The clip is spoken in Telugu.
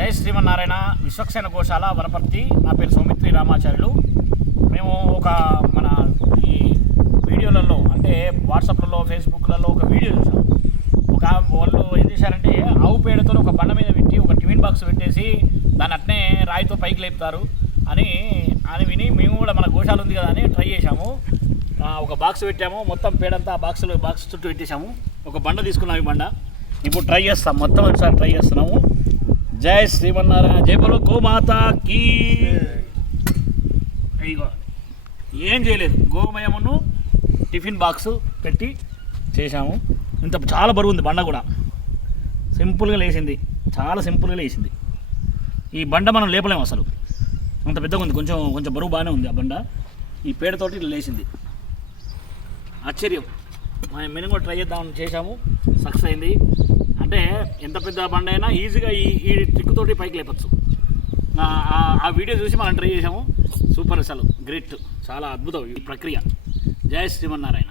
జై శ్రీమన్నారాయణ. విశ్వక్సేన గోశాల వనపర్తి. నా పేరు సౌమిత్రి రామాచార్యులు. మేము మన ఈ వీడియోలలో అంటే వాట్సాప్లలో ఫేస్బుక్లలో ఒక వీడియో చూసాం. వాళ్ళు ఏం చేశారంటే ఆవు పేడతో ఒక బండ మీద పెట్టి ఒక టిఫిన్ బాక్స్ పెట్టేసి దాన్ని అట్నే రాయితో పైకి లేపుతారు అని విని మేము కూడా మన గోశాల ఉంది కదా అని ట్రై చేసాము. ఒక బాక్స్ పెట్టాము, మొత్తం పేడంతా బాక్స్ చుట్టూ పెట్టేసాము. ఒక బండ తీసుకున్నాము. ఈ బండ ఇప్పుడు ట్రై చేస్తాం, మొత్తం ఒకసారి ట్రై చేస్తున్నాము. జై శ్రీమన్నారాయణ. జై బలో గోమాతకి. ఇగో ఏం చేయలేదు, గోమయమును టిఫిన్ బాక్స్ పెట్టి చేశాము. ఇంత చాలా బరువు ఉంది బండ కూడా. సింపుల్గా లేచింది, చాలా సింపుల్గా లేచింది. ఈ బండ మనం లేపలేము అసలు, అంత పెద్దగా ఉంది. కొంచెం బరువు బాగానే ఉంది ఆ బండ. ఈ పేడతోటి ఇట్లా లేచింది. ఆశ్చర్యం. మేము కూడా ట్రై చేద్దామని చేశాము, సక్సెస్ అయింది. అంటే ఎంత పెద్ద బండ అయినా ఈజీగా ఈ ట్రిక్ తోటి పైకి లేపచ్చు. ఆ వీడియో చూసి మనం ట్రై చేసాము. సూపర్, అసలు గ్రేట్, చాలా అద్భుతం ఈ ప్రక్రియ. జై శ్రీమన్నారాయణ.